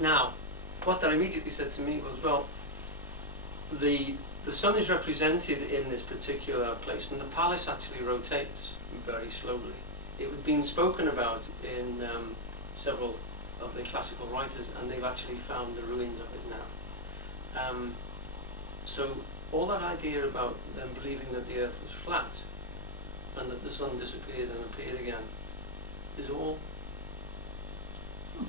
Now, what that immediately said to me was, well, the sun is represented in this particular place, and the palace actually rotates very slowly. It had been spoken about in several of the classical writers, and they've actually found the ruins of it now. So all that idea about them believing that the earth was flat and that the sun disappeared and appeared again is all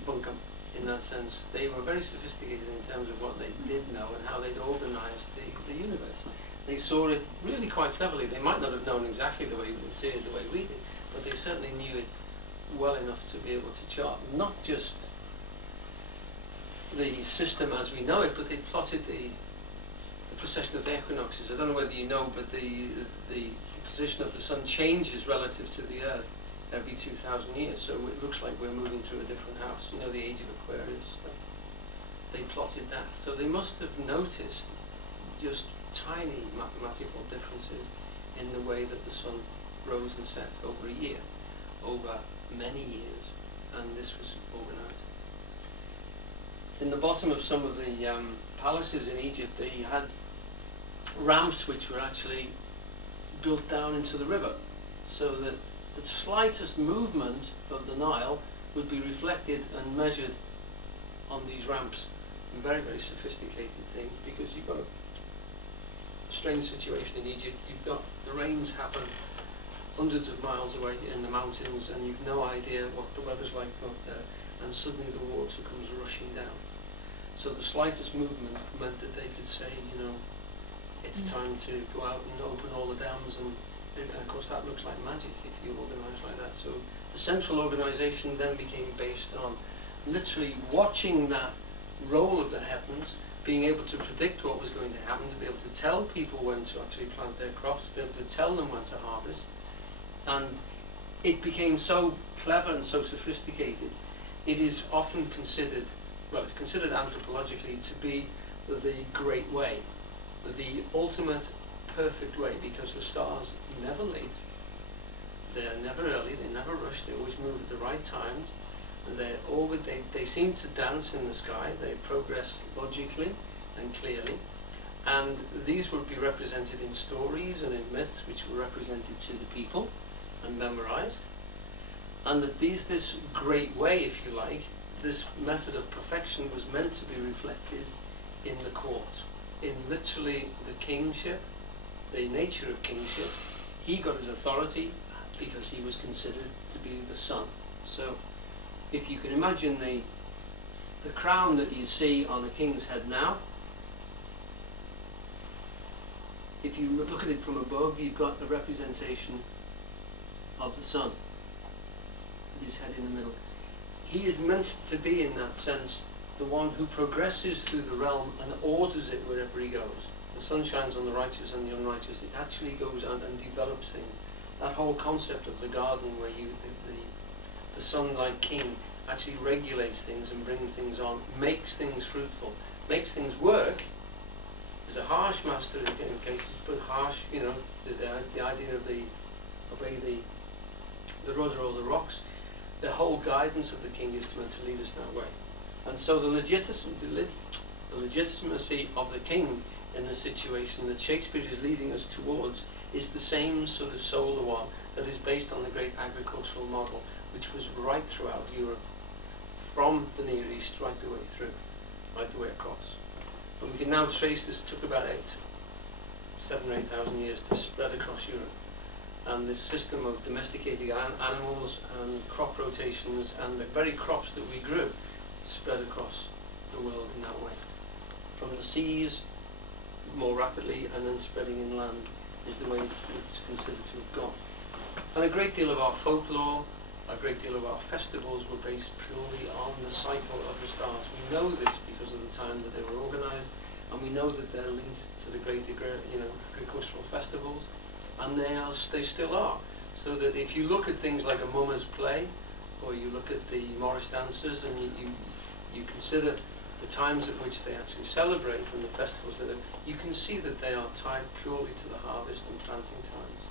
bunkum in that sense. They were very sophisticated in terms of what they did know and how they'd organised the universe. They saw it really quite cleverly. They might not have known exactly the way we see it, the way we did, but they certainly knew it well enough to be able to chart not just the system as we know it, but they plotted the precession of the equinoxes. I don't know whether you know, but the position of the sun changes relative to the earth every 2,000 years, so it looks like we're moving through a different house. You know, the age of Aquarius. They plotted that, so they must have noticed just tiny mathematical differences in the way that the sun rose and set over a year, over many years, and this was organised. In the bottom of some of the palaces in Egypt, they had ramps which were actually built down into the river, so that the slightest movement of the Nile would be reflected and measured on these ramps. Very, very sophisticated things, because you've got a strange situation in Egypt. You've got the rains happen hundreds of miles away in the mountains, and you've no idea what the weather's like out there, and suddenly the water comes rushing down. So the slightest movement meant that they could say, you know, it's time to go out and open all the dams, and of course that looks like magic if you organise like that. So the central organisation then became based on literally watching that roll of the heavens, being able to predict what was going to happen, to be able to tell people when to actually plant their crops, to be able to tell them when to harvest. And it became so clever and so sophisticated, it is often considered, well, it's considered anthropologically to be the great way, the ultimate perfect way, because the stars never late, they're never early, they never rush, they always move at the right times, and they seem to dance in the sky, they progress logically and clearly, and these would be represented in stories and in myths which were represented to the people and memorized, and that this great way, if you like, this method of perfection was meant to be reflected in the court, in literally the kingship, the nature of kingship. He got his authority because he was considered to be the son. So if you can imagine the crown that you see on the king's head now, if you look at it from above, you've got the representation of the sun with his head in the middle. He is meant to be, in that sense, the one who progresses through the realm and orders it wherever he goes. The sun shines on the righteous and the unrighteous. It actually goes out and develops things. That whole concept of the garden, where the sun-like king actually regulates things and brings things on, makes things fruitful, makes things work. There's a harsh master in cases, but harsh, you know, the idea of obey the rudder or the rocks. The whole guidance of the king is meant to lead us that way. And so the legitimacy of the king in the situation that Shakespeare is leading us towards is the same sort of solar one that is based on the great agricultural model, which was right throughout Europe, from the Near East right the way through, right the way across. But we can now trace this. It took about 7,000 or 8,000 years to spread across Europe. And this system of domesticating animals and crop rotations and the very crops that we grew spread across the world in that way. From the seas more rapidly and then spreading inland is the way it's considered to have gone. And a great deal of our folklore, a great deal of our festivals were based purely on the cycle of the stars. We know this because of the time that they were organised, and we know that they're linked to the great agricultural festivals, and they still are. So that if you look at things like a mummers play, or you look at the Morris dancers, and you consider the times at which they actually celebrate and the festivals that you can see that they are tied purely to the harvest and planting times.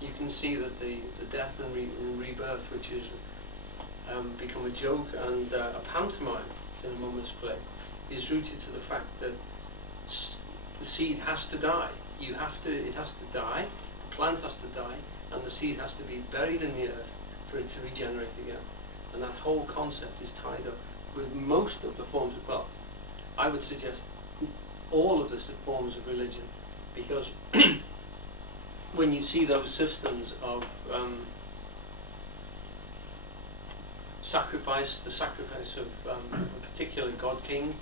You can see that the death and rebirth, which is become a joke and a pantomime, in a mummer's play is rooted to the fact that the seed has to die. It has to die, the plant has to die, and the seed has to be buried in the earth for it to regenerate again. And that whole concept is tied up with most of the forms of, well, I would suggest all of the forms of religion, because when you see those systems of sacrifice, the sacrifice of a particular god king,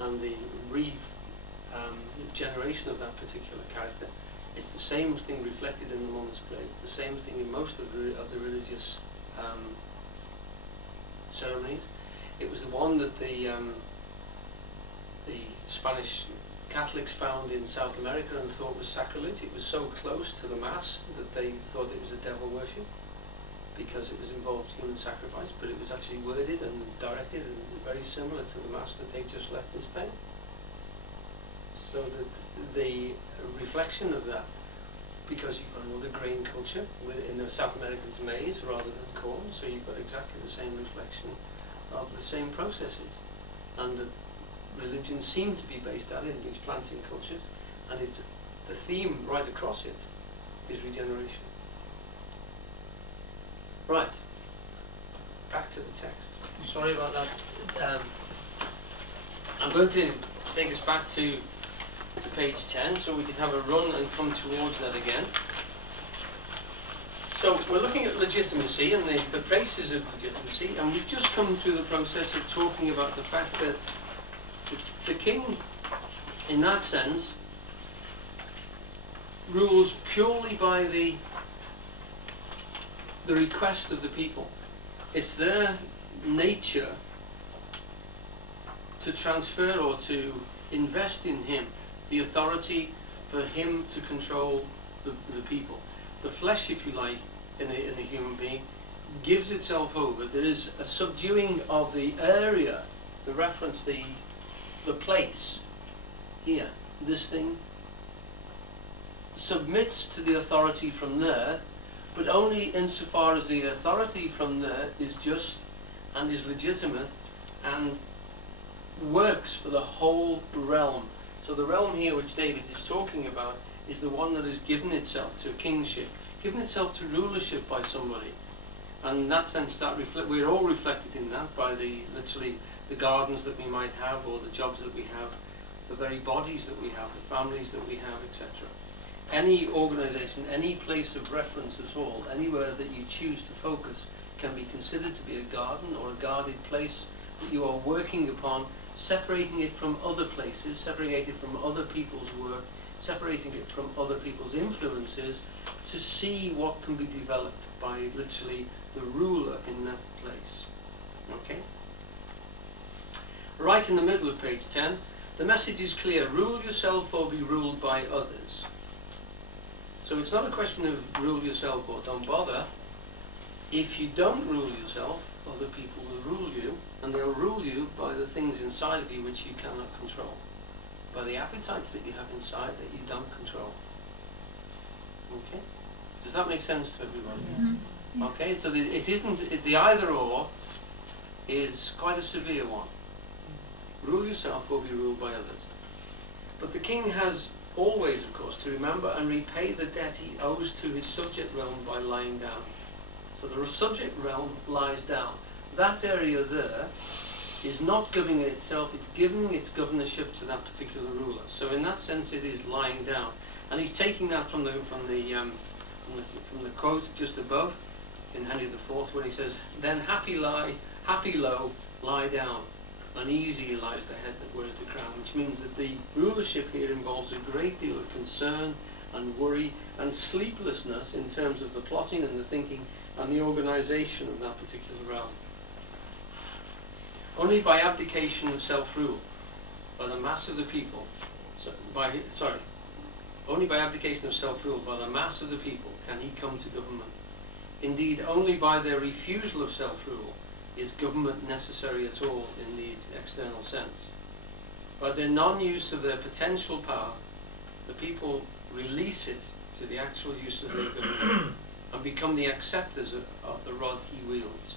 and the regeneration of that particular character, it's the same thing reflected in the mummer's play. It's the same thing in most of the religious ceremonies. It was the one that the Spanish Catholics found in South America and thought was sacrilege. It was so close to the Mass that they thought it was a devil worship, because it was involved human sacrifice, but it was actually worded and directed and very similar to the Mass that they just left in Spain. So that the reflection of that, because you've got another grain culture, in South America it's maize rather than corn, so you've got exactly the same reflection of the same processes. And the religions seem to be based out in these planting cultures, and it's the theme right across it is regeneration. Right, back to the text. Sorry about that. I'm going to take us back to page 10 so we can have a run and come towards that again. So we're looking at legitimacy and the traces of legitimacy, and we've just come through the process of talking about the fact that the king, in that sense, rules purely by the request of the people. It's their nature to transfer or to invest in him the authority for him to control the people. The flesh, if you like, in a human being gives itself over. There is a subduing of the area, the reference, the place here. This thing submits to the authority from there, but only insofar as the authority from there is just and is legitimate and works for the whole realm. So the realm here which David is talking about is the one that has given itself to kingship, given itself to rulership by somebody. And in that sense, that we're all reflected in that by literally the gardens that we might have, or the jobs that we have, the very bodies that we have, the families that we have, etc. Any organization, any place of reference at all, anywhere that you choose to focus, can be considered to be a garden or a guarded place that you are working upon, separating it from other places, separating it from other people's work, separating it from other people's influences, to see what can be developed by literally the ruler in that place. Okay? Right in the middle of page 10, the message is clear: rule yourself or be ruled by others. So it's not a question of rule yourself or don't bother. If you don't rule yourself, other people will rule you, and they'll rule you by the things inside of you which you cannot control, by the appetites that you have inside that you don't control. Okay? Does that make sense to everybody? Mm-hmm. Okay, so it isn't, the either or is quite a severe one. Rule yourself or be ruled by others. But the king has always, of course, to remember and repay the debt he owes to his subject realm by lying down. So the subject realm lies down. That area there is not governing itself, it's giving its governorship to that particular ruler. So in that sense it is lying down. And he's taking that from the quote just above in Henry IV, when he says, "Then happy low, lie down. Uneasy lies the head that wears the crown," which means that the rulership here involves a great deal of concern and worry and sleeplessness in terms of the plotting and the thinking and the organization of that particular realm. Only by abdication of self-rule by the mass of the people, only by abdication of self-rule by the mass of the people can he come to government. Indeed, only by their refusal of self-rule is government necessary at all in the external sense. By their non-use of their potential power, the people release it to the actual use of their government and become the acceptors of the rod he wields.